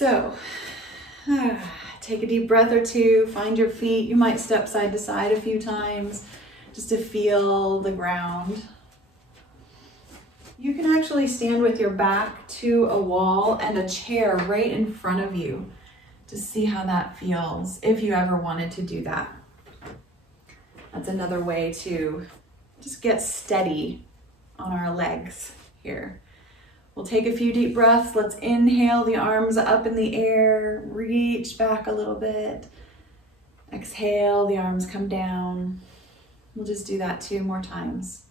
So, take a deep breath or two, find your feet. You might step side to side a few times just to feel the ground. You can actually stand with your back to a wall and a chair right in front of you to see how that feels, if you ever wanted to do that. That's another way to just get steady on our legs here. We'll take a few deep breaths. Let's inhale the arms up in the air, reach back a little bit. Exhale, the arms come down. We'll just do that 2 more times.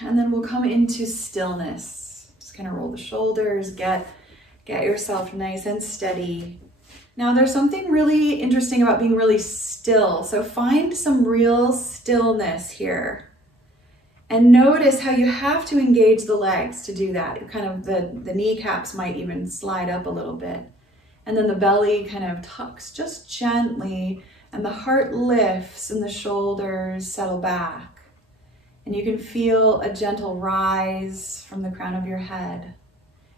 And then we'll come into stillness. Just kind of roll the shoulders, get yourself nice and steady. Now there's something really interesting about being really still. So find some real stillness here. And notice how you have to engage the legs to do that. Kind of the kneecaps might even slide up a little bit. And then the belly kind of tucks just gently, and the heart lifts and the shoulders settle back. And you can feel a gentle rise from the crown of your head.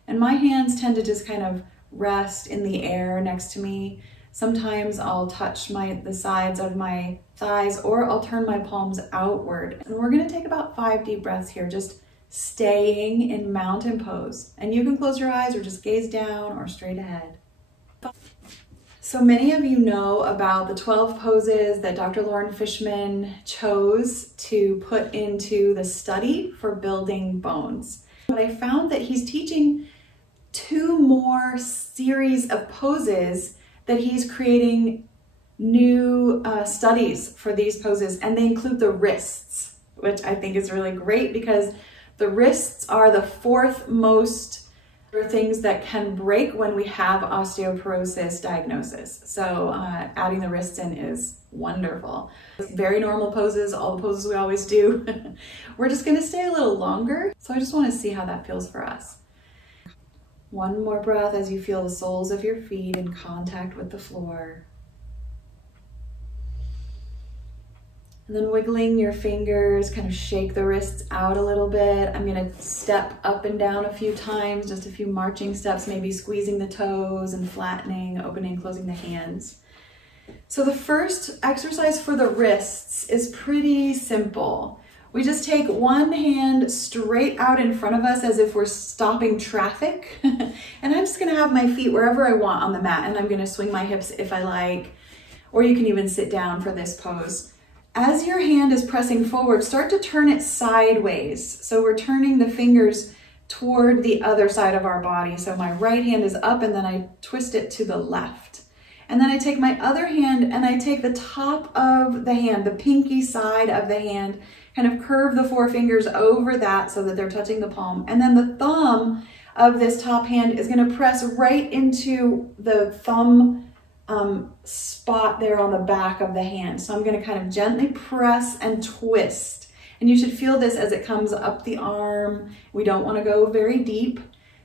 And my hands tend to just kind of rest in the air next to me. Sometimes I'll touch the sides of my thighs, or I'll turn my palms outward. And we're gonna take about 5 deep breaths here, just staying in mountain pose. And you can close your eyes or just gaze down or straight ahead. So many of you know about the 12 poses that Dr. Loren Fishman chose to put into the study for building bones. But I found that he's teaching 2 more series of poses that he's creating new studies for these poses, and they include the wrists, which I think is really great because the wrists are the 4th most things that can break when we have osteoporosis diagnosis. So adding the wrists in is wonderful. Very normal poses, all the poses we always do. We're just gonna stay a little longer. So I just wanna see how that feels for us. 1 more breath as you feel the soles of your feet in contact with the floor. And then wiggling your fingers, kind of shake the wrists out a little bit. I'm gonna step up and down a few times, just a few marching steps, maybe squeezing the toes and flattening, opening, closing the hands. So the first exercise for the wrists is pretty simple. We just take one hand straight out in front of us as if we're stopping traffic. And I'm just gonna have my feet wherever I want on the mat, and I'm gonna swing my hips if I like, or you can even sit down for this pose. As your hand is pressing forward, start to turn it sideways. So we're turning the fingers toward the other side of our body. So my right hand is up, and then I twist it to the left. And then I take my other hand and I take the top of the hand, the pinky side of the hand, kind of curve the 4 fingers over that so that they're touching the palm. And then the thumb of this top hand is gonna press right into the thumb spot there on the back of the hand. So I'm gonna kind of gently press and twist. And you should feel this as it comes up the arm. We don't wanna go very deep.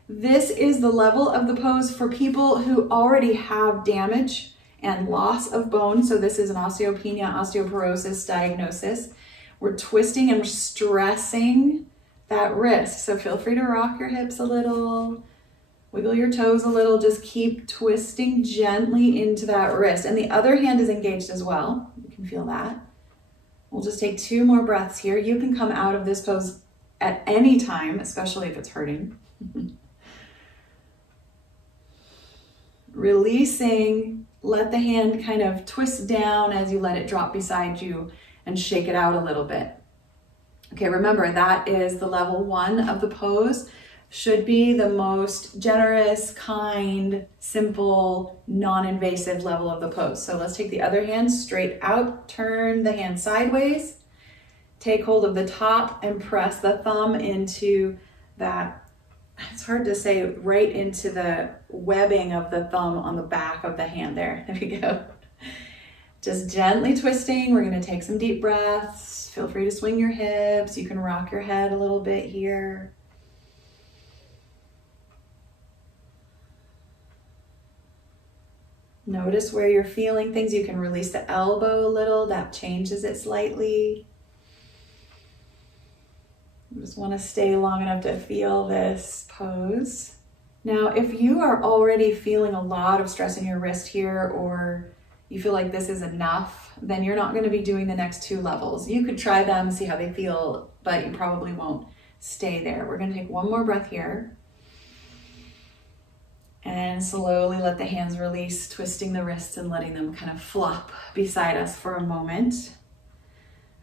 This is the level of the pose for people who already have damage and loss of bone. So this is an osteopenia, osteoporosis diagnosis. We're twisting and we're stressing that wrist. So feel free to rock your hips a little, wiggle your toes a little, just keep twisting gently into that wrist. And the other hand is engaged as well. You can feel that. We'll just take 2 more breaths here. You can come out of this pose at any time, especially if it's hurting. Releasing, let the hand kind of twist down as you let it drop beside you and shake it out a little bit. Okay, remember that is the level 1 of the pose. Should be the most generous, kind, simple, non-invasive level of the pose. So let's take the other hand straight out, turn the hand sideways, take hold of the top and press the thumb into that, it's hard to say, right into the webbing of the thumb on the back of the hand there. There we go. Just gently twisting. We're gonna take some deep breaths. Feel free to swing your hips. You can rock your head a little bit here. Notice where you're feeling things. You can release the elbow a little. That changes it slightly. You just want to stay long enough to feel this pose. Now, if you are already feeling a lot of stress in your wrist here, or you feel like this is enough, then you're not going to be doing the next 2 levels. You could try them, see how they feel, but you probably won't stay there. We're going to take one more breath here. And slowly let the hands release, twisting the wrists and letting them kind of flop beside us for a moment.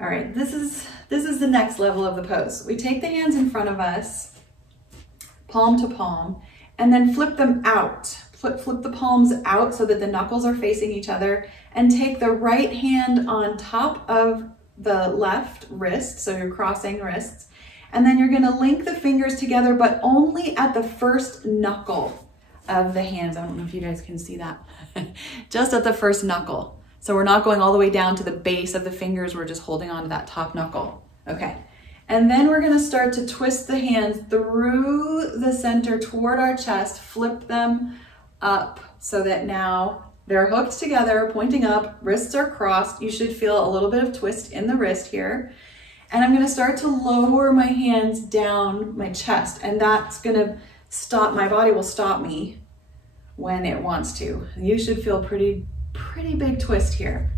All right, this is the next level of the pose. We take the hands in front of us, palm to palm, and then flip them out. Flip the palms out so that the knuckles are facing each other, and take the right hand on top of the left wrist, so you're crossing wrists, and then you're gonna link the fingers together, but only at the first knuckle of the hands. I don't know if you guys can see that. Just at the first knuckle. So we're not going all the way down to the base of the fingers, we're just holding on to that top knuckle. Okay. And then we're gonna start to twist the hands through the center toward our chest, flip them up so that now they're hooked together, pointing up, wrists are crossed. You should feel a little bit of twist in the wrist here. And I'm gonna start to lower my hands down my chest, and that's gonna stop, my body will stop me when it wants to. You should feel pretty big twist here.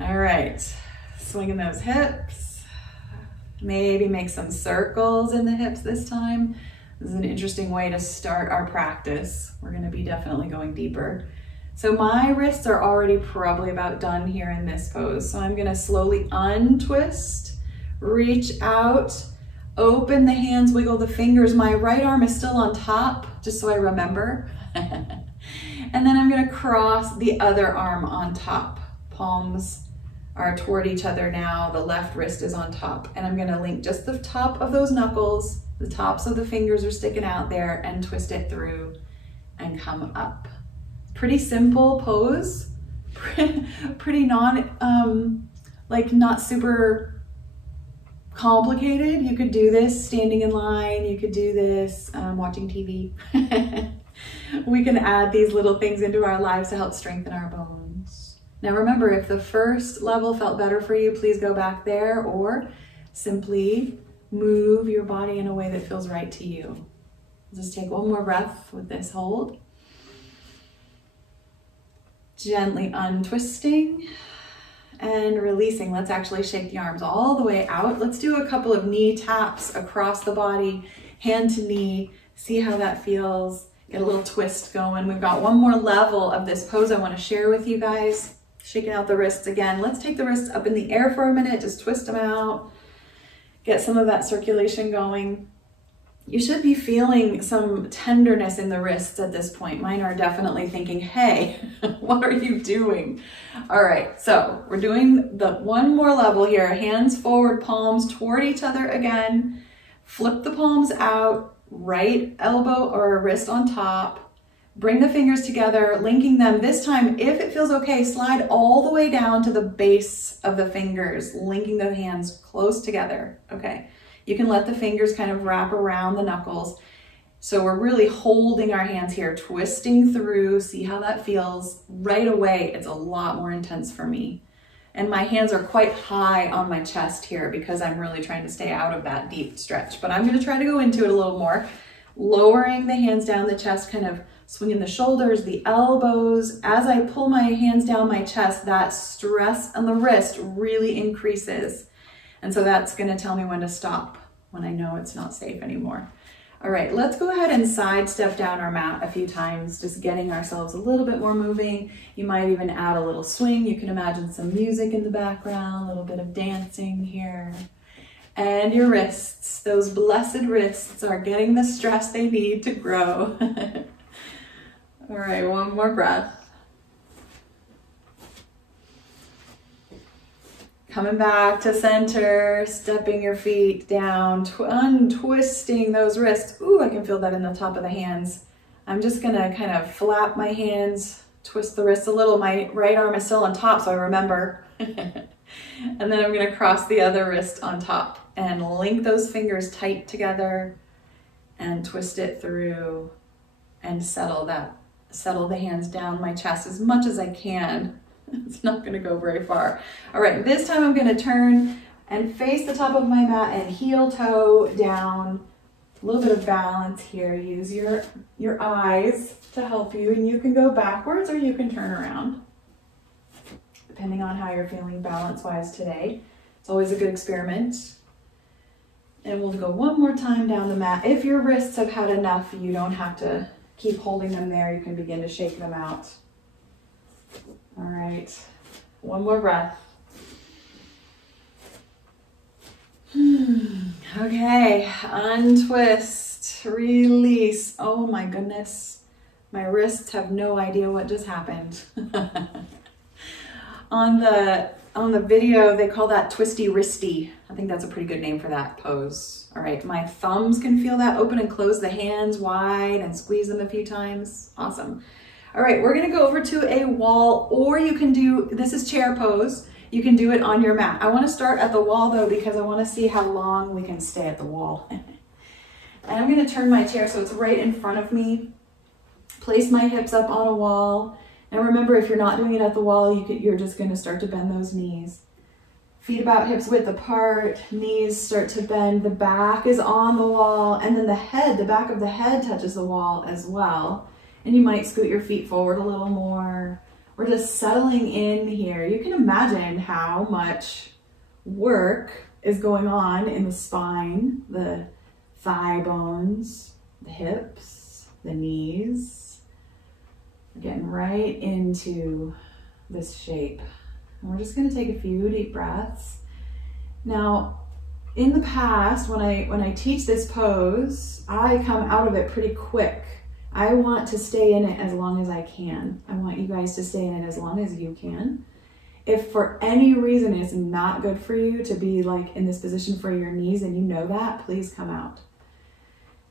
All right, swinging those hips. Maybe make some circles in the hips this time. This is an interesting way to start our practice. We're gonna be definitely going deeper. So my wrists are already probably about done here in this pose. So I'm gonna slowly untwist, reach out, open the hands, wiggle the fingers. My right arm is still on top, just so I remember. And then I'm gonna cross the other arm on top. Palms are toward each other now. The left wrist is on top. And I'm gonna link just the top of those knuckles. The tops of the fingers are sticking out there, and twist it through and come up. Pretty simple pose. Pretty not super complicated. You could do this standing in line. You could do this watching TV. We can add these little things into our lives to help strengthen our bones. Now remember, if the first level felt better for you, please go back there, or simply move your body in a way that feels right to you. Just take one more breath with this hold. Gently untwisting and releasing. Let's actually shake the arms all the way out. Let's do a couple of knee taps across the body, hand to knee. See how that feels. Get a little twist going. We've got one more level of this pose I want to share with you guys. Shaking out the wrists again. Let's take the wrists up in the air for a minute. Just twist them out. Get some of that circulation going. You should be feeling some tenderness in the wrists at this point. Mine are definitely thinking, hey, what are you doing? All right, so we're doing the one more level here. Hands forward, palms toward each other again. Flip the palms out, right elbow or wrist on top. Bring the fingers together, linking them. This time, if it feels okay, slide all the way down to the base of the fingers, linking the hands close together, okay? You can let the fingers kind of wrap around the knuckles. So we're really holding our hands here, twisting through, see how that feels. Right away, it's a lot more intense for me. And my hands are quite high on my chest here because I'm really trying to stay out of that deep stretch. But I'm gonna try to go into it a little more. Lowering the hands down the chest, kind of swinging the shoulders, the elbows. As I pull my hands down my chest, that stress on the wrist really increases. And so that's gonna tell me when to stop, when I know it's not safe anymore. All right, let's go ahead and sidestep down our mat a few times, just getting ourselves a little bit more moving. You might even add a little swing. You can imagine some music in the background, a little bit of dancing here. And your wrists, those blessed wrists, are getting the stress they need to grow. All right, one more breath. Coming back to center, stepping your feet down, untwisting those wrists. Ooh, I can feel that in the top of the hands. I'm just gonna kind of flap my hands, twist the wrists a little. My right arm is still on top, so I remember. And then I'm gonna cross the other wrist on top and link those fingers tight together and twist it through and settle that settle the hands down my chest as much as I can. It's not gonna go very far. All right, this time I'm gonna turn and face the top of my mat and heel toe down. A little bit of balance here. Use your eyes to help you, and you can go backwards or you can turn around, depending on how you're feeling balance-wise today. It's always a good experiment. And we'll go one more time down the mat. If your wrists have had enough, you don't have to keep holding them there. You can begin to shake them out. All right, one more breath. Okay, untwist, release. Oh my goodness, my wrists have no idea what just happened. On the video, they call that twisty, wristy. I think that's a pretty good name for that pose. All right, my thumbs can feel that. Open and close the hands wide and squeeze them a few times. Awesome. All right, we're gonna go over to a wall, or you can do, this is chair pose. You can do it on your mat. I wanna start at the wall though, because I wanna see how long we can stay at the wall. And I'm gonna turn my chair so it's right in front of me. Place my hips up on a wall. And remember, if you're not doing it at the wall, you're just gonna start to bend those knees. Feet about hips width apart, knees start to bend, the back is on the wall, and then the back of the head touches the wall as well. And you might scoot your feet forward a little more. We're just settling in here. You can imagine how much work is going on in the spine, the thigh bones, the hips, the knees. We're getting right into this shape. And we're just gonna take a few deep breaths. Now, in the past, when I teach this pose, I come out of it pretty quick. I want to stay in it as long as I can. I want you guys to stay in it as long as you can. If for any reason it's not good for you to be like in this position for your knees and you know that, please come out.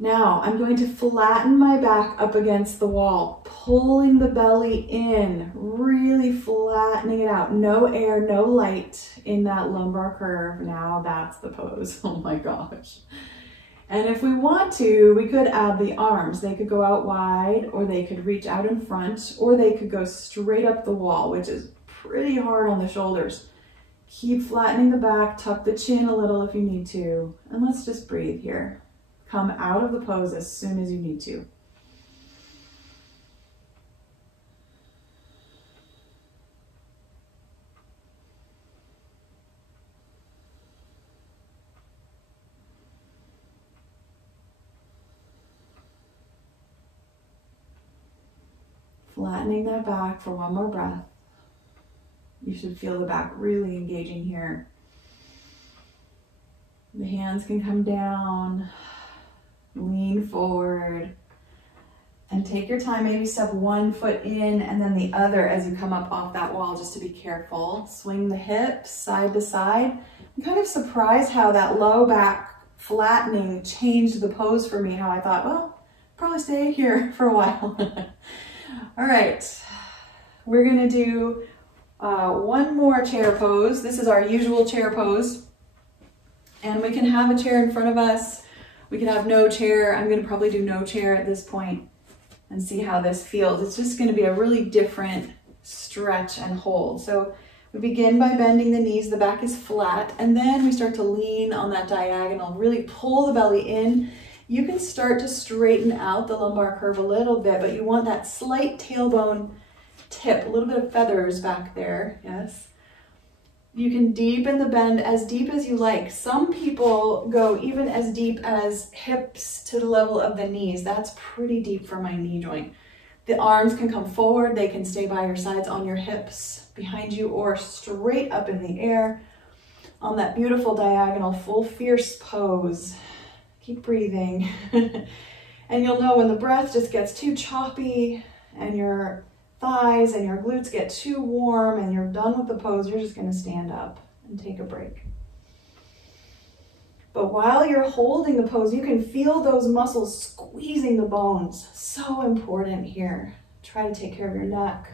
Now I'm going to flatten my back up against the wall, pulling the belly in, really flattening it out. No air, no light in that lumbar curve. Now that's the pose. Oh my gosh. And if we want to, we could add the arms. They could go out wide, or they could reach out in front, or they could go straight up the wall, which is pretty hard on the shoulders. Keep flattening the back, tuck the chin a little if you need to, and let's just breathe here. Come out of the pose as soon as you need to. Flattening that back for one more breath. You should feel the back really engaging here. The hands can come down, lean forward, and take your time. Maybe step one foot in and then the other as you come up off that wall, just to be careful. Swing the hips side to side. I'm kind of surprised how that low back flattening changed the pose for me, how I thought, well, probably stay here for a while. All right, we're gonna do one more chair pose. This is our usual chair pose. And we can have a chair in front of us. We can have no chair. I'm gonna probably do no chair at this point and see how this feels. It's just gonna be a really different stretch and hold. So we begin by bending the knees, the back is flat, and then we start to lean on that diagonal, really pull the belly in. You can start to straighten out the lumbar curve a little bit, but you want that slight tailbone tip, a little bit of feathers back there, yes. You can deepen the bend as deep as you like. Some people go even as deep as hips to the level of the knees. That's pretty deep for my knee joint. The arms can come forward. They can stay by your sides on your hips, behind you, or straight up in the air on that beautiful diagonal full fierce pose. Keep breathing. And you'll know when the breath just gets too choppy and your thighs and your glutes get too warm and you're done with the pose, you're just gonna stand up and take a break. But while you're holding the pose, you can feel those muscles squeezing the bones. So important here. Try to take care of your neck.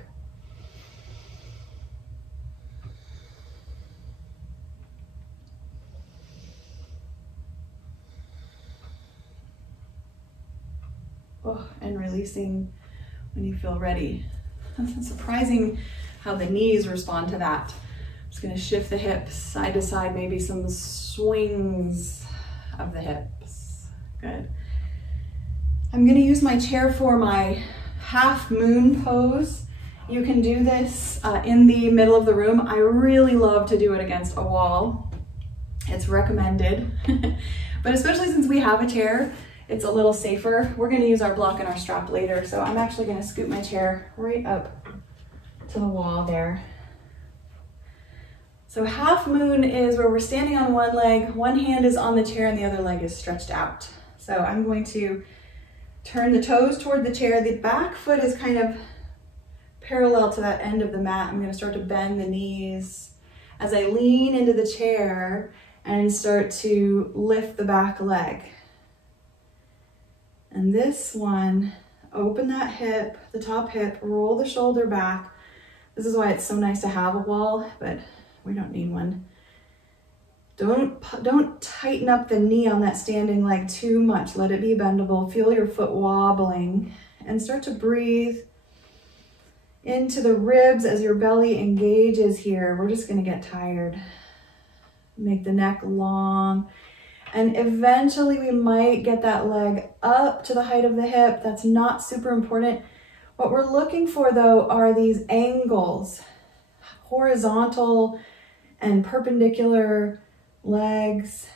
Oh, and releasing when you feel ready. It's surprising how the knees respond to that. I'm just gonna shift the hips side to side, maybe some swings of the hips. Good. I'm gonna use my chair for my half moon pose. You can do this in the middle of the room. I really love to do it against a wall. It's recommended, but especially since we have a chair, it's a little safer. We're gonna use our block and our strap later, so I'm actually gonna scoot my chair right up to the wall there. So half moon is where we're standing on one leg, one hand is on the chair and the other leg is stretched out. So I'm going to turn the toes toward the chair. The back foot is kind of parallel to that end of the mat. I'm gonna start to bend the knees as I lean into the chair and start to lift the back leg. And this one, open that hip, the top hip, roll the shoulder back. This is why it's so nice to have a wall, but we don't need one. Don't tighten up the knee on that standing leg too much. Let it be bendable. Feel your foot wobbling and start to breathe into the ribs as your belly engages here. We're just gonna get tired. Make the neck long. And eventually we might get that leg up to the height of the hip. That's not super important. What we're looking for though are these angles, horizontal and perpendicular legs,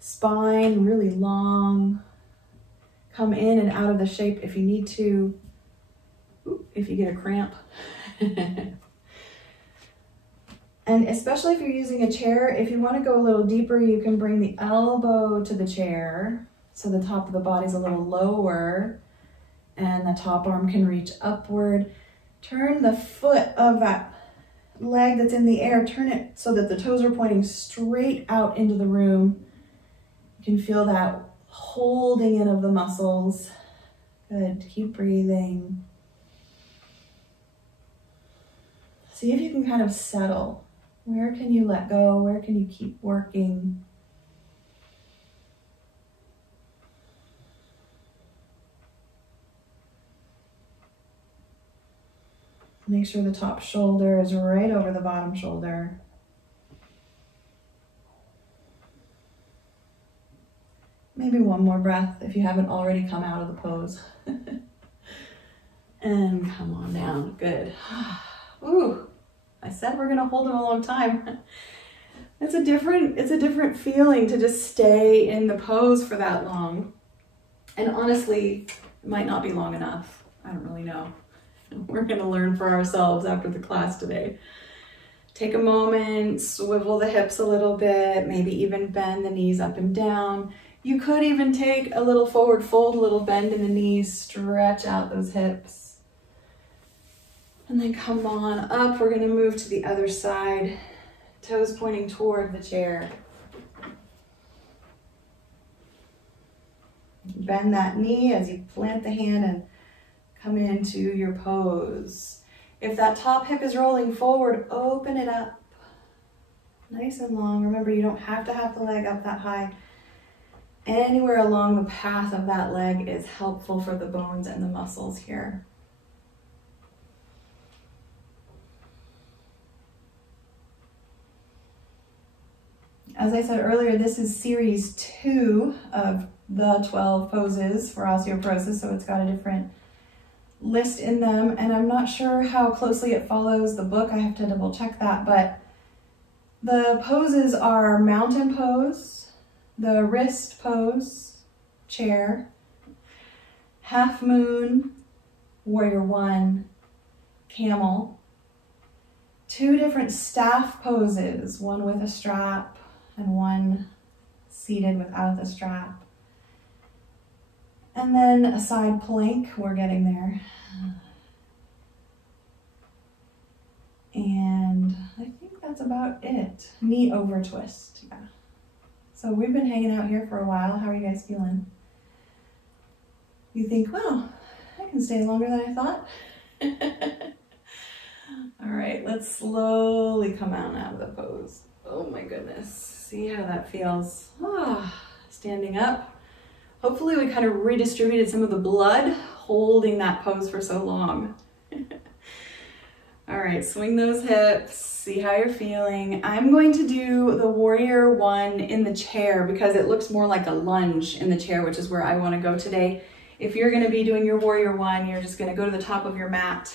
spine really long. Come in and out of the shape if you need to, if you get a cramp. And especially if you're using a chair, if you want to go a little deeper, you can bring the elbow to the chair so the top of the body's a little lower and the top arm can reach upward. Turn the foot of that leg that's in the air, turn it so that the toes are pointing straight out into the room. You can feel that holding in of the muscles. Good, keep breathing. See if you can kind of settle. Where can you let go? Where can you keep working? Make sure the top shoulder is right over the bottom shoulder. Maybe one more breath if you haven't already come out of the pose. And come on down, good. Ooh. I said we're gonna hold them a long time. It's a different feeling to just stay in the pose for that long. And honestly, it might not be long enough. I don't really know. We're gonna learn for ourselves after the class today. Take a moment, swivel the hips a little bit, maybe even bend the knees up and down. You could even take a little forward fold, a little bend in the knees, stretch out those hips. And then come on up. We're gonna move to the other side, toes pointing toward the chair. Bend that knee as you plant the hand and come into your pose. If that top hip is rolling forward, open it up. Nice and long. Remember, you don't have to have the leg up that high. Anywhere along the path of that leg is helpful for the bones and the muscles here. As I said earlier, this is series 2 of the 12 poses for osteoporosis, so it's got a different list in them, and I'm not sure how closely it follows the book. I have to double check that, but the poses are mountain pose, the wrist pose, chair, half moon, warrior 1, camel, 2 different staff poses, one with a strap and one seated without the strap. And then a side plank, we're getting there. And I think that's about it. Knee over twist, yeah. So we've been hanging out here for a while. How are you guys feeling? You think, well, I can stay longer than I thought. All right, let's slowly come out of the pose. Oh my goodness. See how that feels. Standing up. Hopefully we kind of redistributed some of the blood holding that pose for so long. All right, swing those hips, see how you're feeling. I'm going to do the Warrior One in the chair because it looks more like a lunge in the chair, which is where I want to go today. If you're going to be doing your Warrior One, you're just going to go to the top of your mat,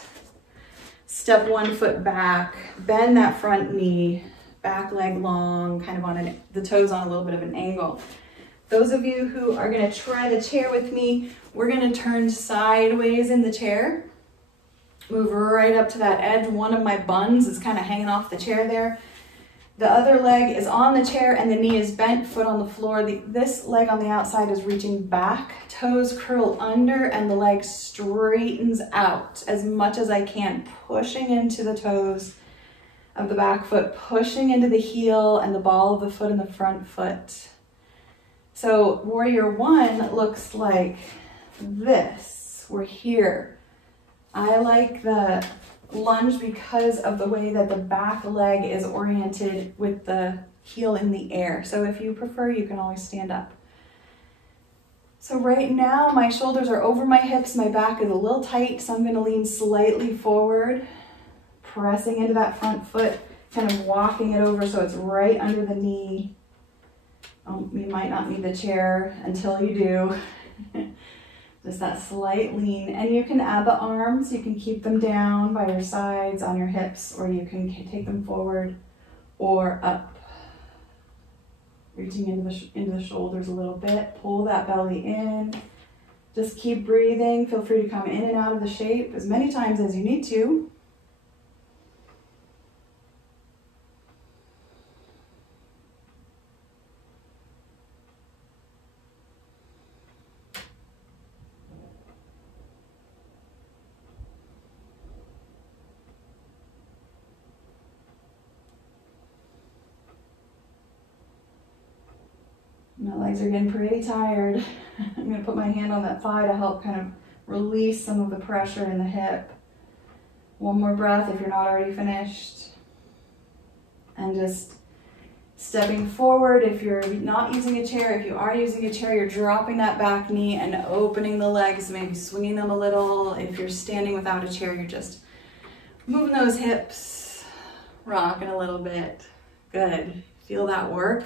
step one foot back, bend that front knee, back leg long, kind of on the toes on a little bit of an angle. Those of you who are going to try the chair with me, we're going to turn sideways in the chair. Move right up to that edge. One of my buns is kind of hanging off the chair there. The other leg is on the chair and the knee is bent, foot on the floor. This leg on the outside is reaching back, toes curl under, and the leg straightens out as much as I can, pushing into the toes of the back foot, pushing into the heel and the ball of the foot and the front foot. So Warrior One looks like this. We're here. I like the lunge because of the way that the back leg is oriented with the heel in the air. So if you prefer, you can always stand up. So right now, my shoulders are over my hips, my back is a little tight, so I'm gonna lean slightly forward, pressing into that front foot, kind of walking it over so it's right under the knee. You might not need the chair until you do. Just that slight lean. And you can add the arms, you can keep them down by your sides on your hips, or you can take them forward or up. Reaching into the shoulders a little bit, pull that belly in. Just keep breathing. Feel free to come in and out of the shape as many times as you need to. My legs are getting pretty tired. I'm going to put my hand on that thigh to help kind of release some of the pressure in the hip. One more breath if you're not already finished. And just stepping forward. If you're not using a chair, if you are using a chair, you're dropping that back knee and opening the legs, maybe swinging them a little. If you're standing without a chair, you're just moving those hips, rocking a little bit. Good. Feel that work?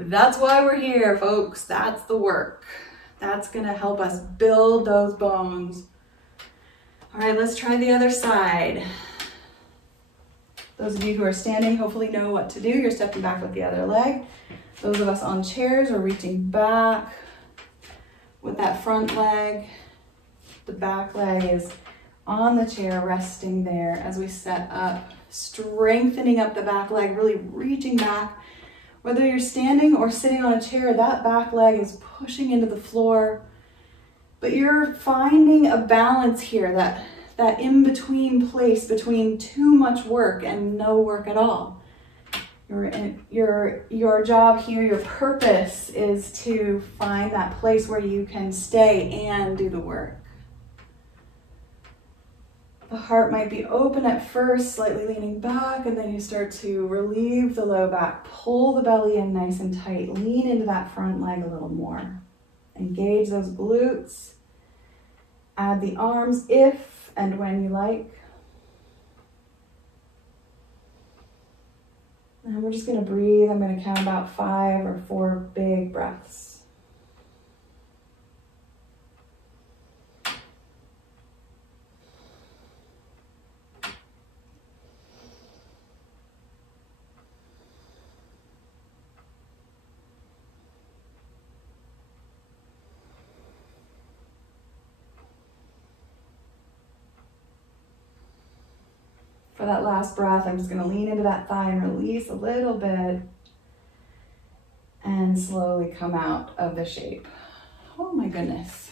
That's why we're here, folks. That's the work. That's gonna help us build those bones. All right, let's try the other side. Those of you who are standing hopefully know what to do. You're stepping back with the other leg. Those of us on chairs are reaching back with that front leg. The back leg is on the chair, resting there as we set up, strengthening up the back leg, really reaching back. Whether you're standing or sitting on a chair, that back leg is pushing into the floor, but you're finding a balance here, that in-between place between too much work and no work at all. Your job here, your purpose is to find that place where you can stay and do the work. The heart might be open at first, slightly leaning back, and then you start to relieve the low back. Pull the belly in nice and tight. Lean into that front leg a little more. Engage those glutes. Add the arms if and when you like. And we're just going to breathe. I'm going to count about 5 or 4 big breaths. For that last breath, I'm just going to lean into that thigh and release a little bit and slowly come out of the shape. Oh my goodness.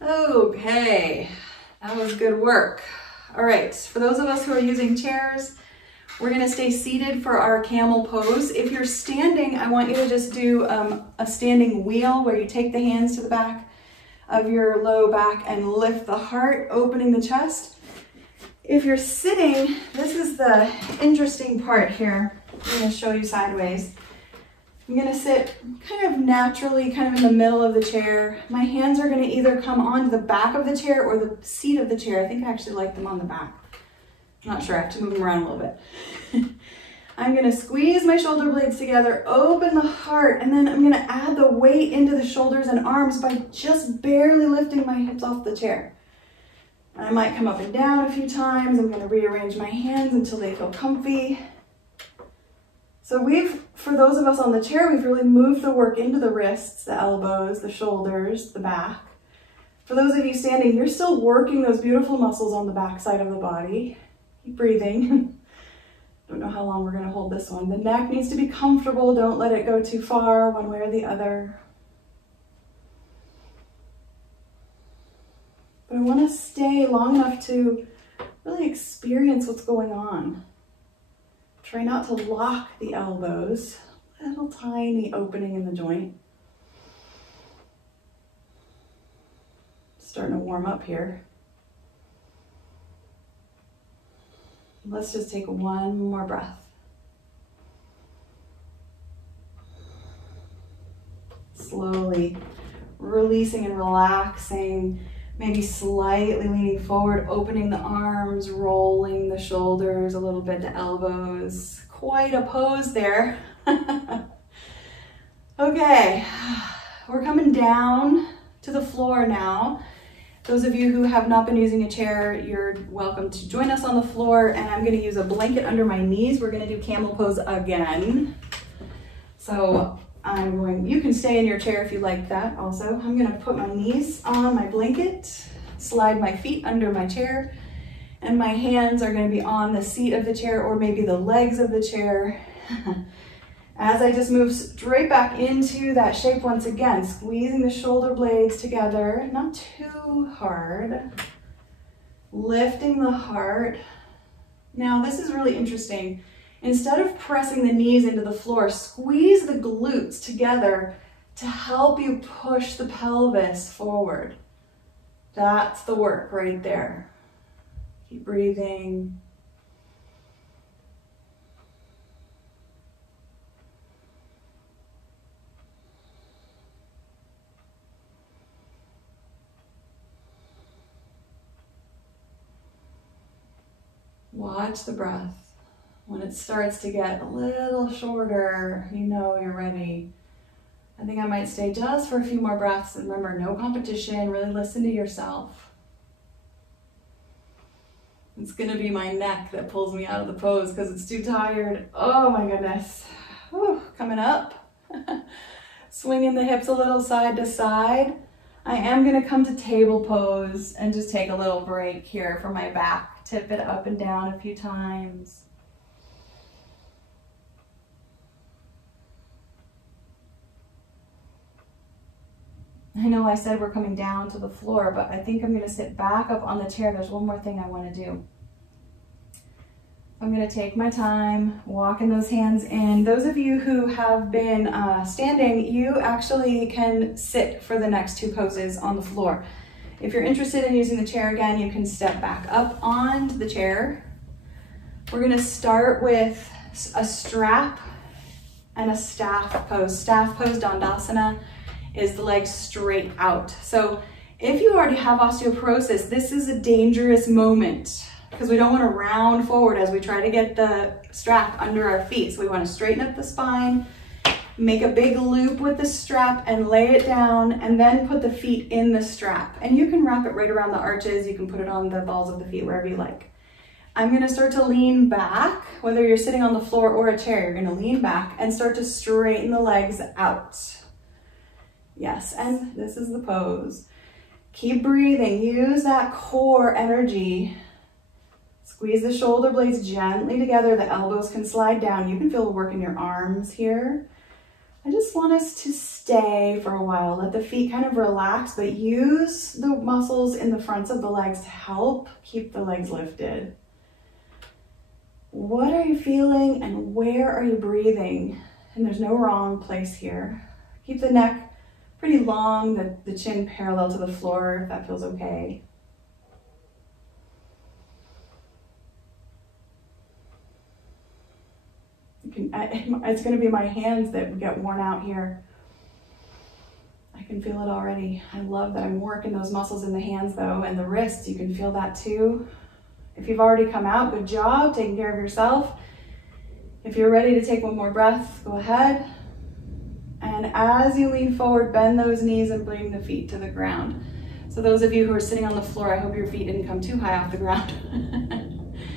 Okay, that was good work. All right, for those of us who are using chairs, we're going to stay seated for our camel pose. If you're standing, I want you to just do a standing wheel where you take the hands to the back of your low back and lift the heart, opening the chest. If you're sitting, this is the interesting part here. I'm going to show you sideways. I'm gonna sit kind of naturally, kind of in the middle of the chair. My hands are gonna either come onto the back of the chair or the seat of the chair. I think I actually like them on the back. I'm not sure, I have to move them around a little bit. I'm gonna squeeze my shoulder blades together, open the heart, and then I'm gonna add the weight into the shoulders and arms by just barely lifting my hips off the chair. I might come up and down a few times. I'm gonna rearrange my hands until they feel comfy. So for those of us on the chair, we've really moved the work into the wrists, the elbows, the shoulders, the back. For those of you standing, you're still working those beautiful muscles on the back side of the body. Keep breathing. Don't know how long we're gonna hold this one. The neck needs to be comfortable. Don't let it go too far one way or the other. But I wanna stay long enough to really experience what's going on. Try not to lock the elbows, little tiny opening in the joint. Starting to warm up here. Let's just take one more breath. Slowly releasing and relaxing, maybe slightly leaning forward, opening the arms, rolling the shoulders a little bit, the elbows. Quite a pose there. Okay, we're coming down to the floor now. Those of you who have not been using a chair, you're welcome to join us on the floor, and I'm gonna use a blanket under my knees. We're gonna do camel pose again. So you can stay in your chair if you like that also. I'm gonna put my knees on my blanket, slide my feet under my chair, and my hands are gonna be on the seat of the chair or maybe the legs of the chair. As I just move straight back into that shape once again, squeezing the shoulder blades together, not too hard. Lifting the heart. Now this is really interesting. Instead of pressing the knees into the floor, squeeze the glutes together to help you push the pelvis forward. That's the work right there. Keep breathing. Watch the breath. When it starts to get a little shorter, you know you're ready. I think I might stay just for a few more breaths. And remember, no competition, really listen to yourself. It's gonna be my neck that pulls me out of the pose because it's too tired. Oh my goodness. Whew, coming up. Swinging the hips a little side to side. I am gonna come to table pose and just take a little break here for my back. Tip it up and down a few times. I know I said we're coming down to the floor, but I think I'm gonna sit back up on the chair. There's one more thing I wanna do. I'm gonna take my time, walking those hands in. Those of you who have been standing, you actually can sit for the next two poses on the floor. If you're interested in using the chair again, you can step back up onto the chair. We're gonna start with a strap and a staff pose. Staff pose, Dandasana, is the legs straight out. So if you already have osteoporosis, this is a dangerous moment because we don't want to round forward as we try to get the strap under our feet. So we want to straighten up the spine, make a big loop with the strap and lay it down, and then put the feet in the strap. And you can wrap it right around the arches. You can put it on the balls of the feet, wherever you like. I'm going to start to lean back. Whether you're sitting on the floor or a chair, you're going to lean back and start to straighten the legs out. Yes, and this is the pose. Keep breathing. Use that core energy. Squeeze the shoulder blades gently together. The elbows can slide down. You can feel the work in your arms here. I just want us to stay for a while. Let the feet kind of relax, but use the muscles in the fronts of the legs to help keep the legs lifted. What are you feeling and where are you breathing? And there's no wrong place here. Keep the neck pretty long, the chin parallel to the floor, if that feels okay. You it's going to be my hands that get worn out here. I can feel it already. I love that I'm working those muscles in the hands though, and the wrists, you can feel that too. If you've already come out, good job, taking care of yourself. If you're ready to take one more breath, go ahead. And as you lean forward, bend those knees and bring the feet to the ground. So those of you who are sitting on the floor, I hope your feet didn't come too high off the ground.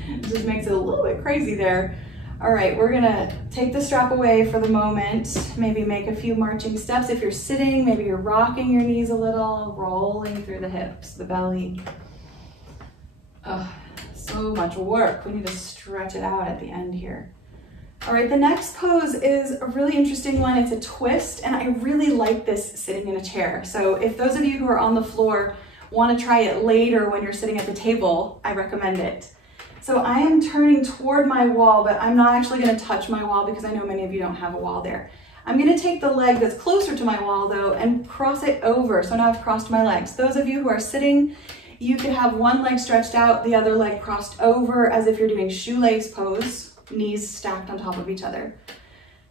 It just makes it a little bit crazy there. All right, we're gonna take the strap away for the moment. Maybe make a few marching steps. If you're sitting, maybe you're rocking your knees a little, rolling through the hips, the belly. Oh, so much work. We need to stretch it out at the end here. All right, the next pose is a really interesting one. It's a twist, and I really like this sitting in a chair. So if those of you who are on the floor want to try it later when you're sitting at the table, I recommend it. So I am turning toward my wall, but I'm not actually going to touch my wall because I know many of you don't have a wall there. I'm going to take the leg that's closer to my wall though and cross it over. So now I've crossed my legs. Those of you who are sitting, you could have one leg stretched out, the other leg crossed over as if you're doing shoelace pose, knees stacked on top of each other.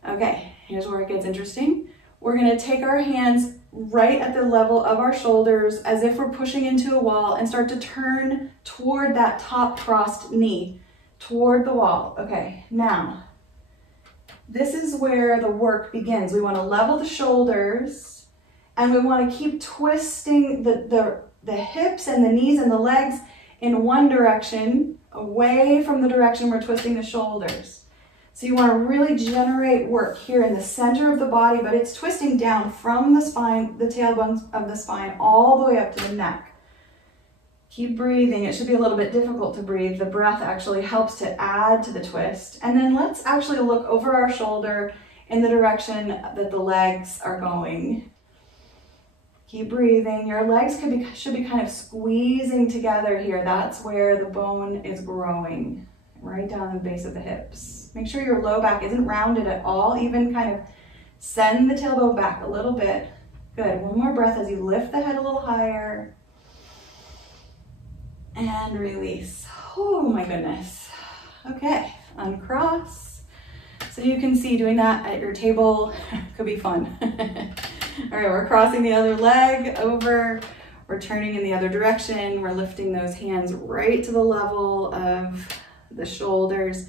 Okay, here's where it gets interesting. We're going to take our hands right at the level of our shoulders as if we're pushing into a wall and start to turn toward that top crossed knee, toward the wall. Okay, now, this is where the work begins. We want to level the shoulders and we want to keep twisting the hips and the knees and the legs in one direction, away from the direction we're twisting the shoulders. So you want to really generate work here in the center of the body, but it's twisting down from the spine, the tailbone of the spine, all the way up to the neck. Keep breathing. It should be a little bit difficult to breathe. The breath actually helps to add to the twist. And then let's actually look over our shoulder in the direction that the legs are going. Keep breathing. Your legs should be kind of squeezing together here. That's where the bone is growing, right down the base of the hips. Make sure your low back isn't rounded at all. Even kind of send the tailbone back a little bit. Good. One more breath as you lift the head a little higher. And release. Oh my goodness. Okay, uncross. So you can see doing that at your table could be fun. All right, we're crossing the other leg over. We're turning in the other direction. We're lifting those hands right to the level of the shoulders.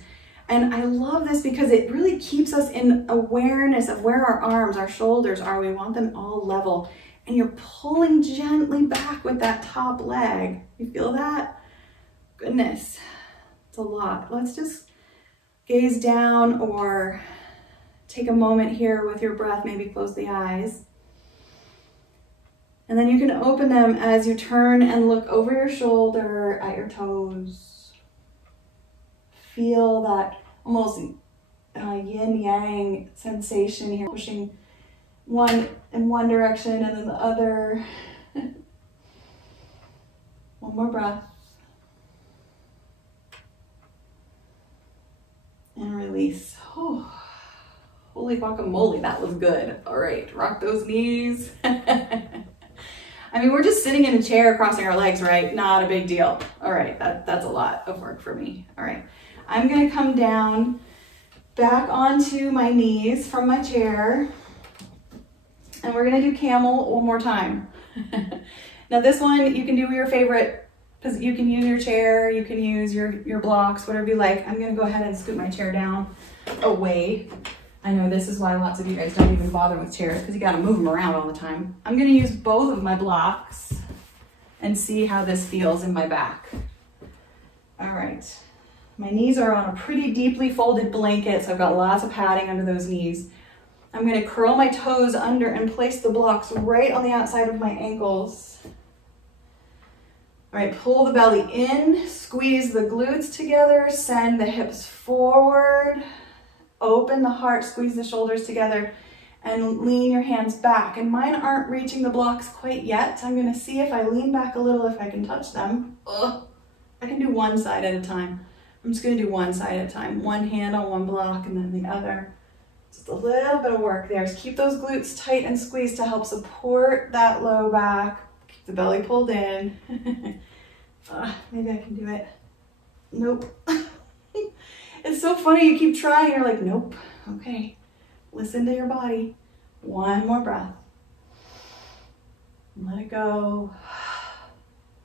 And I love this because it really keeps us in awareness of where our arms, our shoulders are. We want them all level. And you're pulling gently back with that top leg. You feel that? Goodness, it's a lot. Let's just gaze down or take a moment here with your breath. Maybe close the eyes. And then you can open them as you turn and look over your shoulder at your toes. Feel that almost yin-yang sensation here, pushing one in one direction and then the other. One more breath. And release. Oh, holy guacamole, that was good. All right, rock those knees. I mean, we're just sitting in a chair crossing our legs, right? Not a big deal. All right, that's a lot of work for me. All right, I'm gonna come down back onto my knees from my chair, and we're gonna do camel one more time. Now this one, you can do your favorite, because you can use your chair, you can use your blocks, whatever you like. I'm gonna go ahead and scoot my chair down away. I know this is why lots of you guys don't even bother with chairs, because you gotta move them around all the time. I'm gonna use both of my blocks and see how this feels in my back. All right, my knees are on a pretty deeply folded blanket, so I've got lots of padding under those knees. I'm gonna curl my toes under and place the blocks right on the outside of my ankles. All right, pull the belly in, squeeze the glutes together, send the hips forward, open the heart, squeeze the shoulders together, and lean your hands back. And mine aren't reaching the blocks quite yet. I'm gonna see if I lean back a little, if I can touch them. Ugh. I can do one side at a time. I'm just gonna do one side at a time. One hand on one block and then the other. Just a little bit of work there. So keep those glutes tight and squeezed to help support that low back. Keep the belly pulled in. Maybe I can do it. Nope. It's so funny, you keep trying, you're like, nope, Okay, listen to your body. One more breath. Let it go.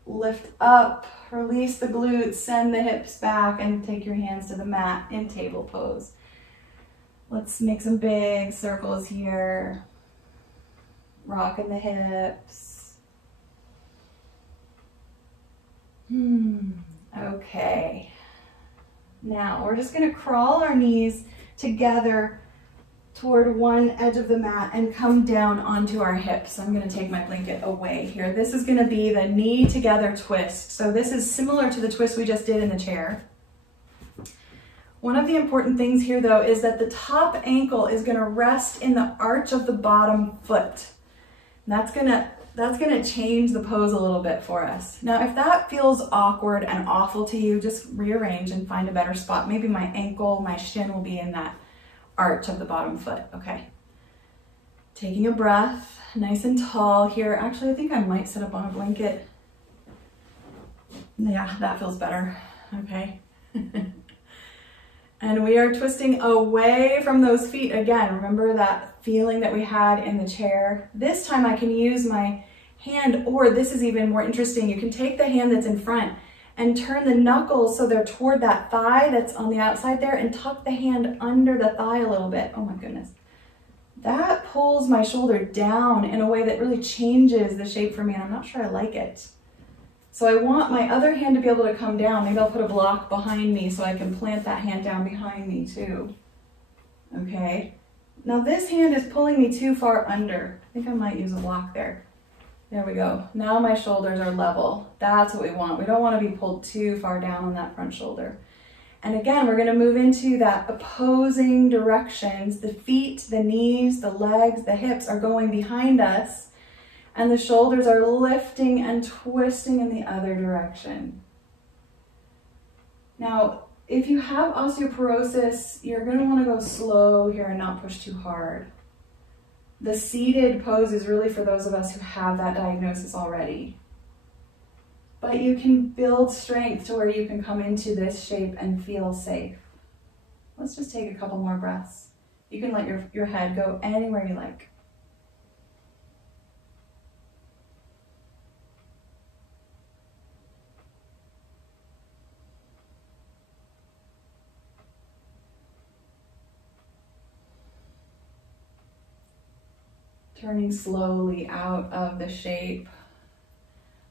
Lift up, release the glutes, send the hips back, and take your hands to the mat in table pose. Let's make some big circles here. Rocking the hips. Okay. Now we're just gonna crawl our knees together toward one edge of the mat and come down onto our hips. I'm gonna take my blanket away here. This is gonna be the knee together twist. So this is similar to the twist we just did in the chair. One of the important things here though is that the top ankle is gonna rest in the arch of the bottom foot. That's gonna change the pose a little bit for us. Now, if that feels awkward and awful to you, just rearrange and find a better spot. Maybe my ankle, my shin will be in that arch of the bottom foot. Okay. Taking a breath, nice and tall here. Actually, I think I might sit up on a blanket. Yeah, that feels better. Okay. And we are twisting away from those feet again. Remember that feeling that we had in the chair? This time I can use my hand, or this is even more interesting. You can take the hand that's in front and turn the knuckles so they're toward that thigh that's on the outside there, and tuck the hand under the thigh a little bit. Oh my goodness. That pulls my shoulder down in a way that really changes the shape for me, and I'm not sure I like it. So I want my other hand to be able to come down. Maybe I'll put a block behind me so I can plant that hand down behind me too. Okay. Now this hand is pulling me too far under. I think I might use a block there. There we go. Now my shoulders are level. That's what we want. We don't want to be pulled too far down on that front shoulder. And again, we're going to move into that opposing directions. The feet, the knees, the legs, the hips are going behind us, and the shoulders are lifting and twisting in the other direction. Now, if you have osteoporosis, you're going to want to go slow here and not push too hard. The seated pose is really for those of us who have that diagnosis already. But you can build strength to where you can come into this shape and feel safe. Let's just take a couple more breaths. You can let your head go anywhere you like. Turning slowly out of the shape.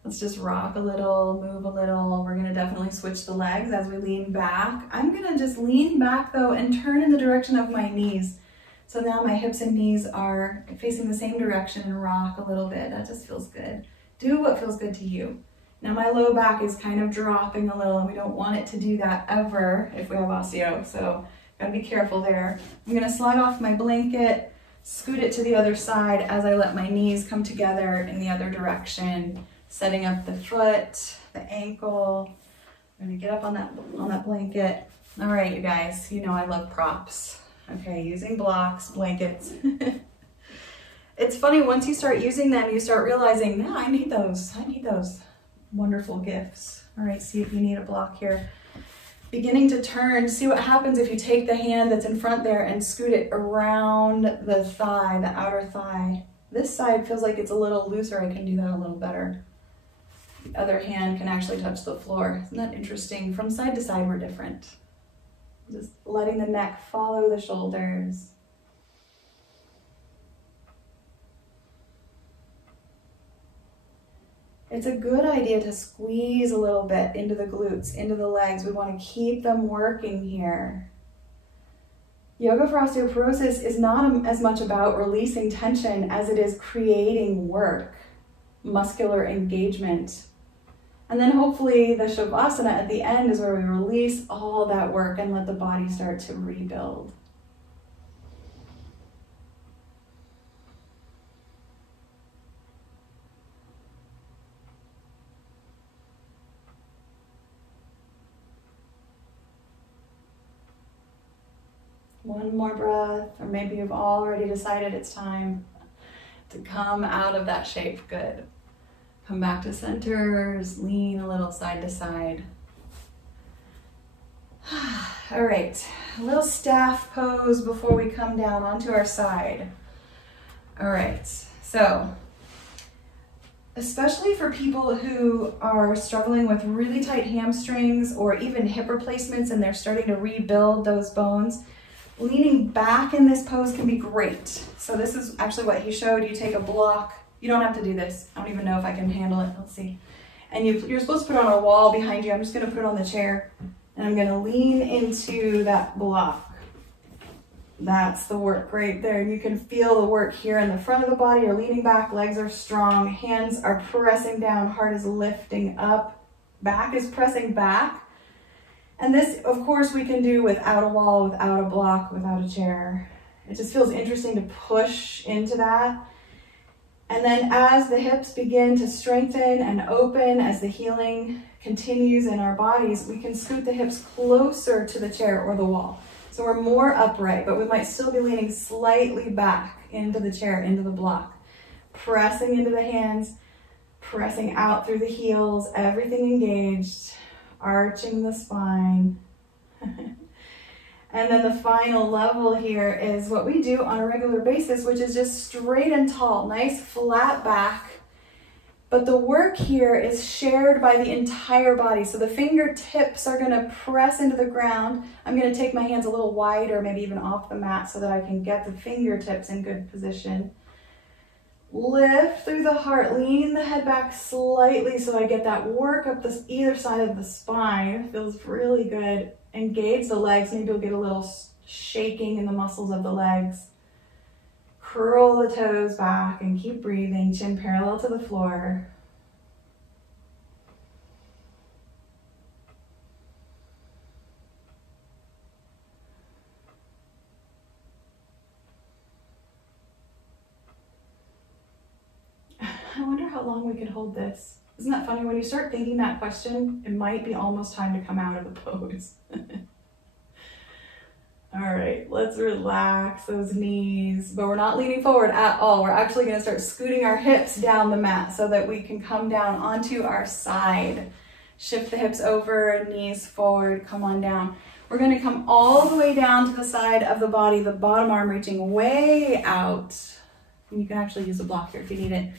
Let's just rock a little, move a little. We're gonna definitely switch the legs as we lean back. I'm gonna just lean back though and turn in the direction of my knees. So now my hips and knees are facing the same direction, and rock a little bit. That just feels good. Do what feels good to you. Now my low back is kind of dropping a little, and we don't want it to do that ever if we have osteo. So gotta be careful there. I'm gonna slide off my blanket, scoot it to the other side as I let my knees come together in the other direction, setting up the foot, the ankle. I'm gonna get up on that blanket. All right, you guys, you know I love props. Okay, using blocks, blankets. It's funny, once you start using them, you start realizing, no, I need those wonderful gifts. All right, see if you need a block here. Beginning to turn, see what happens if you take the hand that's in front there and scoot it around the thigh, the outer thigh. This side feels like it's a little looser. I can do that a little better. The other hand can actually touch the floor. Isn't that interesting? From side to side, we're different. Just letting the neck follow the shoulders. It's a good idea to squeeze a little bit into the glutes, into the legs. We want to keep them working here. Yoga for osteoporosis is not as much about releasing tension as it is creating work, muscular engagement. And then hopefully the Shavasana at the end is where we release all that work and let the body start to rebuild. One more breath, or maybe you've already decided it's time to come out of that shape. Good. Come back to centers, lean a little side to side. All right, a little staff pose before we come down onto our side. All right, so especially for people who are struggling with really tight hamstrings or even hip replacements and they're starting to rebuild those bones, leaning back in this pose can be great. So this is actually what he showed. You take a block. You don't have to do this. I don't even know if I can handle it. Let's see. And you're supposed to put it on a wall behind you. I'm just going to put it on the chair and I'm going to lean into that block. That's the work right there. You can feel the work here in the front of the body. You're leaning back, legs are strong, hands are pressing down, heart is lifting up, back is pressing back. And this, of course, we can do without a wall, without a block, without a chair. It just feels interesting to push into that. And then as the hips begin to strengthen and open, as the healing continues in our bodies, we can scoot the hips closer to the chair or the wall. So we're more upright, but we might still be leaning slightly back into the chair, into the block. Pressing into the hands, pressing out through the heels, everything engaged, arching the spine. And then the final level here is what we do on a regular basis, which is just straight and tall, nice flat back. But the work here is shared by the entire body. So the fingertips are gonna press into the ground. I'm gonna take my hands a little wider, maybe even off the mat so that I can get the fingertips in good position. Lift through the heart, lean the head back slightly so I get that work up either side of the spine. It feels really good. Engage the legs, maybe you'll get a little shaking in the muscles of the legs. Curl the toes back and keep breathing, chin parallel to the floor. I wonder how long we could hold this. Isn't that funny? When you start thinking that question, it might be almost time to come out of the pose. All right, let's relax those knees, but we're not leaning forward at all. We're actually gonna start scooting our hips down the mat so that we can come down onto our side. Shift the hips over, knees forward, come on down. We're gonna come all the way down to the side of the body, the bottom arm reaching way out. And you can actually use a block here if you need it.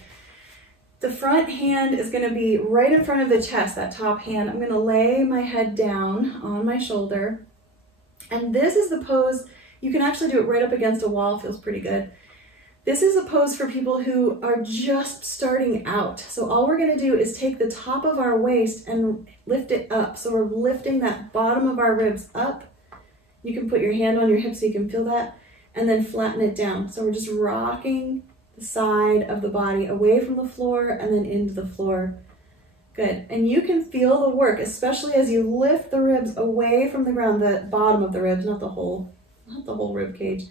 The front hand is gonna be right in front of the chest, that top hand. I'm gonna lay my head down on my shoulder. And this is the pose, you can actually do it right up against a wall, feels pretty good. This is a pose for people who are just starting out. So all we're gonna do is take the top of our waist and lift it up. So we're lifting that bottom of our ribs up. You can put your hand on your hip so you can feel that, and then flatten it down. So we're just rocking the side of the body away from the floor and then into the floor. Good, and you can feel the work, especially as you lift the ribs away from the ground, the bottom of the ribs, not the whole rib cage.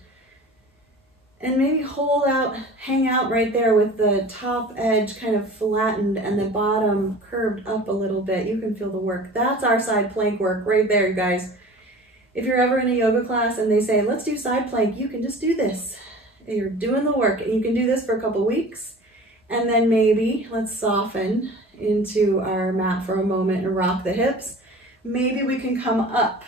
And maybe hold out, hang out right there with the top edge kind of flattened and the bottom curved up a little bit. You can feel the work. That's our side plank work right there, you guys. If you're ever in a yoga class and they say, let's do side plank, you can just do this. You're doing the work, and you can do this for a couple weeks. And then maybe let's soften into our mat for a moment and rock the hips. Maybe we can come up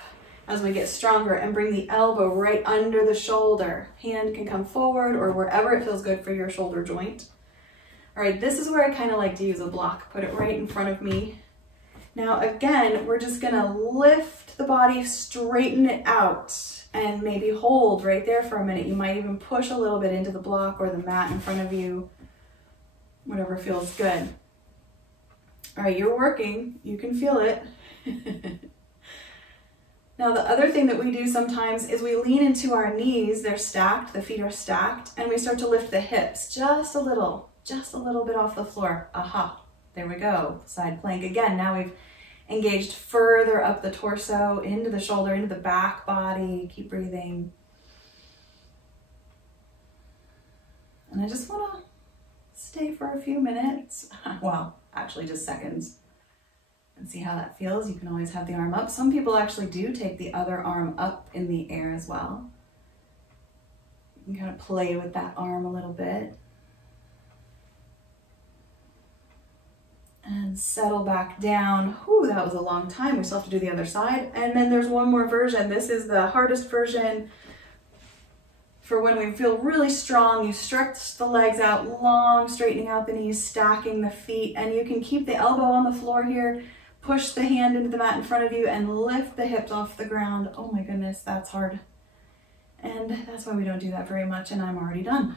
as we get stronger and bring the elbow right under the shoulder. Hand can come forward or wherever it feels good for your shoulder joint. All right, this is where I kind of like to use a block. Put it right in front of me. Now again, we're just gonna lift the body, straighten it out, and maybe hold right there for a minute. You might even push a little bit into the block or the mat in front of you, whatever feels good. All right, you're working, you can feel it. Now the other thing that we do sometimes is we lean into our knees, they're stacked, the feet are stacked, and we start to lift the hips just a little bit off the floor. Aha, there we go, side plank again. Now we've engaged further up the torso, into the shoulder, into the back body. Keep breathing. And I just wanna stay for a few minutes. Well, actually just seconds. And see how that feels. You can always have the arm up. Some people actually do take the other arm up in the air as well. You can kind of play with that arm a little bit. And settle back down. Whew, that was a long time. We still have to do the other side. And then there's one more version. This is the hardest version for when we feel really strong. You stretch the legs out long, straightening out the knees, stacking the feet, and you can keep the elbow on the floor here, push the hand into the mat in front of you, and lift the hips off the ground. Oh my goodness, that's hard. And that's why we don't do that very much, and I'm already done.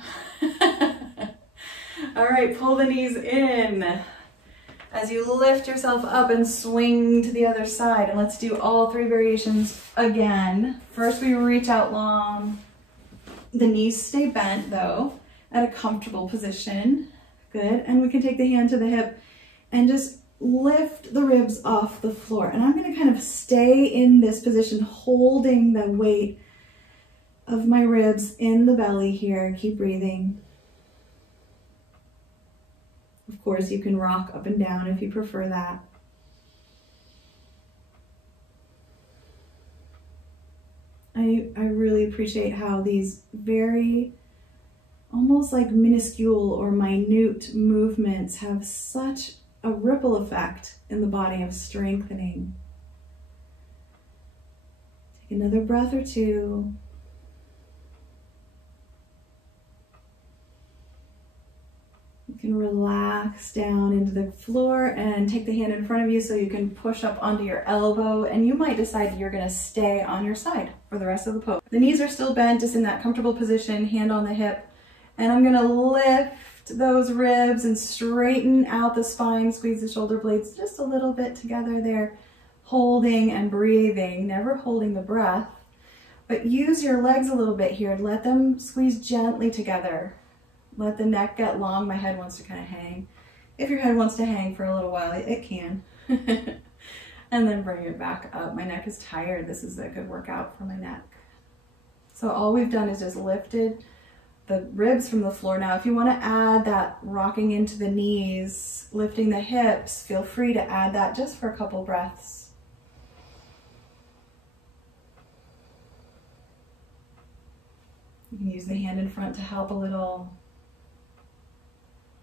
All right, pull the knees in as you lift yourself up and swing to the other side. And let's do all 3 variations again. First, we reach out long. The knees stay bent though, at a comfortable position. Good. And we can take the hand to the hip and just lift the ribs off the floor. And I'm going to kind of stay in this position, holding the weight of my ribs in the belly here. Keep breathing. Of course, you can rock up and down if you prefer that. I really appreciate how these very almost like minuscule or minute movements have such a ripple effect in the body of strengthening. Take another breath or 2. You can relax down into the floor and take the hand in front of you so you can push up onto your elbow, and you might decide you're going to stay on your side for the rest of the pose. The knees are still bent, just in that comfortable position, hand on the hip, and I'm going to lift those ribs and straighten out the spine, squeeze the shoulder blades just a little bit together there, holding and breathing, never holding the breath, but use your legs a little bit here. Let them squeeze gently together. Let the neck get long. My head wants to kind of hang. If your head wants to hang for a little while, it can. And then bring it back up. My neck is tired. This is a good workout for my neck. So all we've done is just lifted the ribs from the floor. Now, if you want to add that rocking into the knees, lifting the hips, feel free to add that just for a couple breaths. You can use the hand in front to help a little.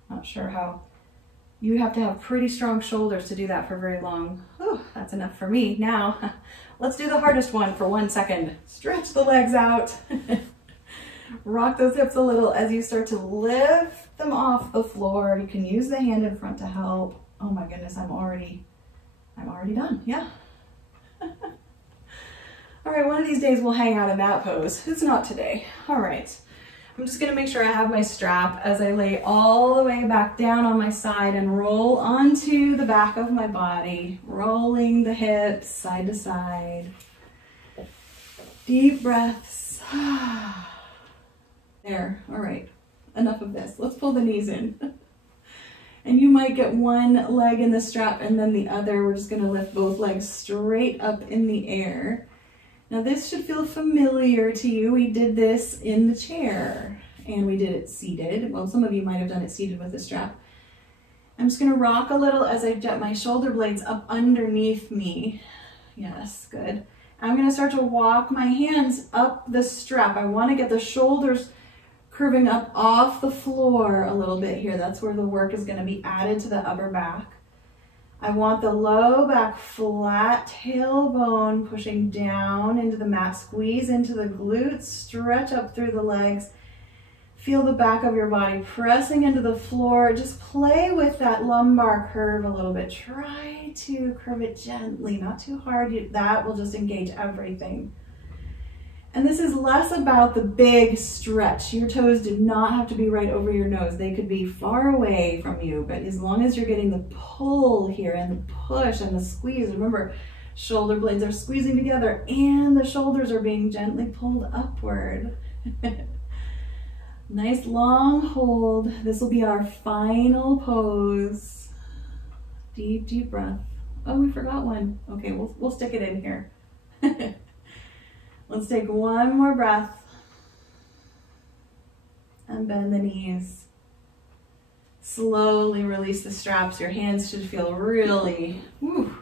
Not sure how. You have to have pretty strong shoulders to do that for very long. Whew, that's enough for me. Now, let's do the hardest one for 1 second. Stretch the legs out. Rock those hips a little as you start to lift them off the floor. You can use the hand in front to help. Oh my goodness, I'm already done. Yeah. All right, one of these days we'll hang out in that pose. It's not today. All right. I'm just going to make sure I have my strap as I lay all the way back down on my side and roll onto the back of my body, rolling the hips side to side. Deep breaths. There. All right. Enough of this. Let's pull the knees in. And you might get one leg in the strap and then the other. We're just going to lift both legs straight up in the air. Now this should feel familiar to you. We did this in the chair and we did it seated. Well, some of you might have done it seated with the strap. I'm just going to rock a little as I jet my shoulder blades up underneath me. Yes, good. I'm going to start to walk my hands up the strap. I want to get the shoulders curving up off the floor a little bit here. That's where the work is going to be added to the upper back. I want the low back flat, tailbone pushing down into the mat, squeeze into the glutes, stretch up through the legs. Feel the back of your body pressing into the floor. Just play with that lumbar curve a little bit. Try to curve it gently, not too hard. That will just engage everything. And this is less about the big stretch. Your toes do not have to be right over your nose. They could be far away from you, but as long as you're getting the pull here and the push and the squeeze, remember, shoulder blades are squeezing together and the shoulders are being gently pulled upward. Nice long hold. This will be our final pose. Deep, deep breath. Oh, we forgot one. Okay, we'll stick it in here. Let's take one more breath and bend the knees. Slowly release the straps. Your hands should feel really, whew.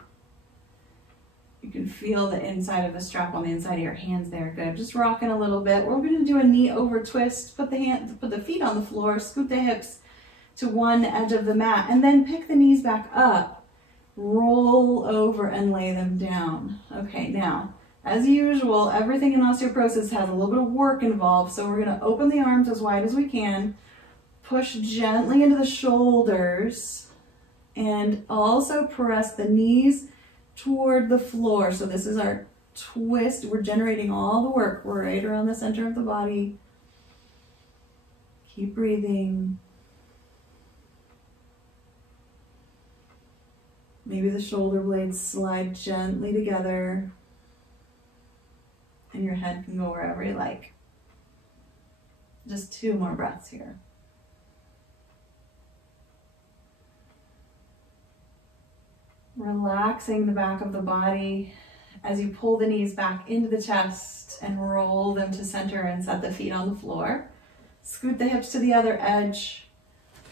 You can feel the inside of the strap on the inside of your hands there. Good. Just rocking a little bit. We're going to do a knee over twist. Put the feet on the floor, scoot the hips to one edge of the mat, and then pick the knees back up. Roll over and lay them down. Okay, now, as usual, everything in osteoporosis has a little bit of work involved, so we're going to open the arms as wide as we can, push gently into the shoulders, and also press the knees toward the floor. So this is our twist. We're generating all the work right around the center of the body. Keep breathing. Maybe the shoulder blades slide gently together and your head can go wherever you like. Just 2 more breaths here. Relaxing the back of the body as you pull the knees back into the chest and roll them to center and set the feet on the floor. Scoot the hips to the other edge.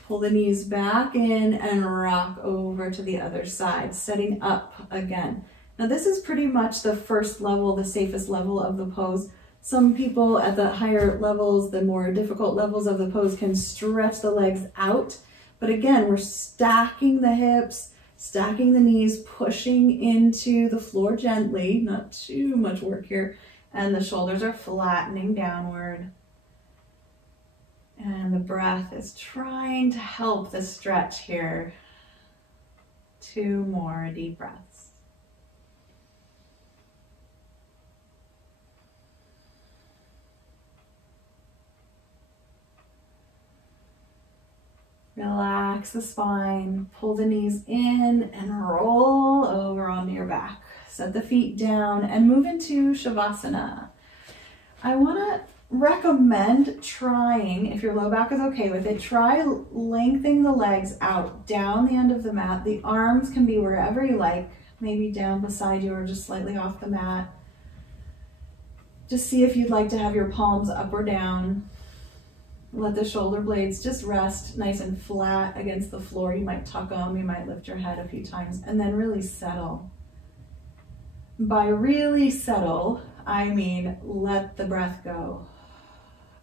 Pull the knees back in and rock over to the other side, setting up again. Now this is pretty much the first level, the safest level of the pose. Some people at the higher levels, the more difficult levels of the pose, can stretch the legs out. But again, we're stacking the hips, stacking the knees, pushing into the floor gently, not too much work here, and the shoulders are flattening downward. And the breath is trying to help the stretch here. 2 more deep breaths. Relax the spine, pull the knees in and roll over onto your back. Set the feet down and move into Shavasana. I want to recommend trying, if your low back is okay with it, try lengthening the legs out down the end of the mat. The arms can be wherever you like, maybe down beside you or just slightly off the mat. Just see if you'd like to have your palms up or down. Let the shoulder blades just rest nice and flat against the floor. You might tuck them, you might lift your head a few times, and then really settle. By really settle, I mean let the breath go.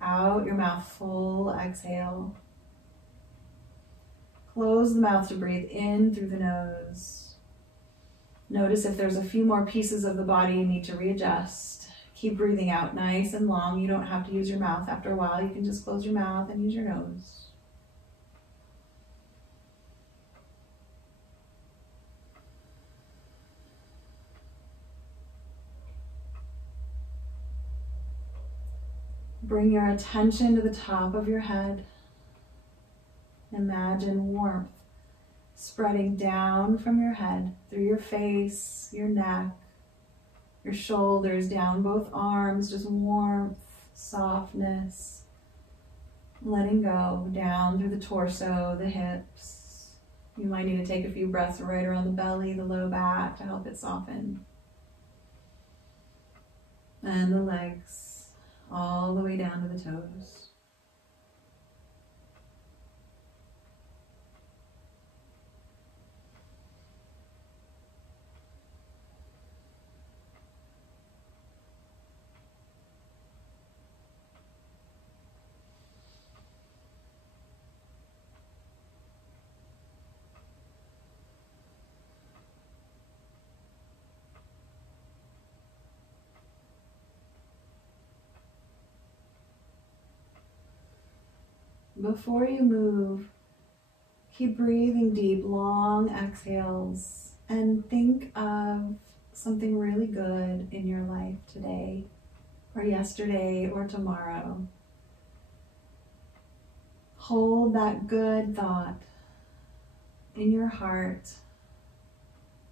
Out your mouth, full exhale. Close the mouth to breathe in through the nose. Notice if there's a few more pieces of the body you need to readjust. Keep breathing out nice and long. You don't have to use your mouth after a while. You can just close your mouth and use your nose. Bring your attention to the top of your head. Imagine warmth spreading down from your head, through your face, your neck, your shoulders, down both arms, just warmth, softness, letting go, down through the torso, the hips. You might need to take a few breaths right around the belly, the low back to help it soften. And the legs, all the way down to the toes. Before you move, keep breathing deep, long exhales, and think of something really good in your life today, or yesterday, or tomorrow. Hold that good thought in your heart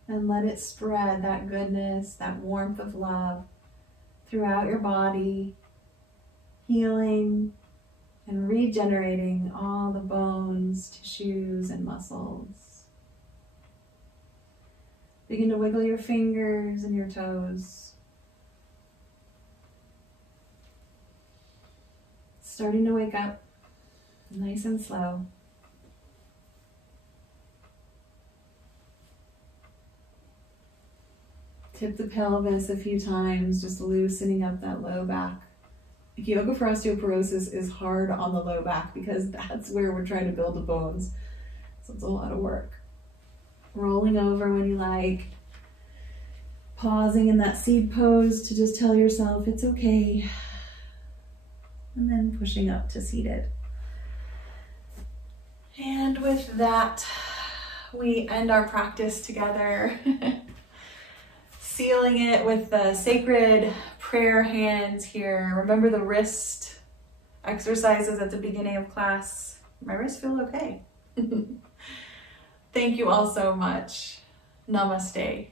and let it spread, that goodness, that warmth of love throughout your body, healing and regenerating all the bones, tissues, and muscles. Begin to wiggle your fingers and your toes. Starting to wake up, nice and slow. Tip the pelvis a few times, just loosening up that low back yoga for osteoporosis is hard on the low back because that's where we're trying to build the bones. So it's a lot of work. Rolling over when you like. Pausing in that seed pose to just tell yourself it's okay. And then pushing up to seated. And with that, we end our practice together. Sealing it with the sacred prayer hands here. Remember the wrist exercises at the beginning of class. My wrists feel okay. Thank you all so much. Namaste.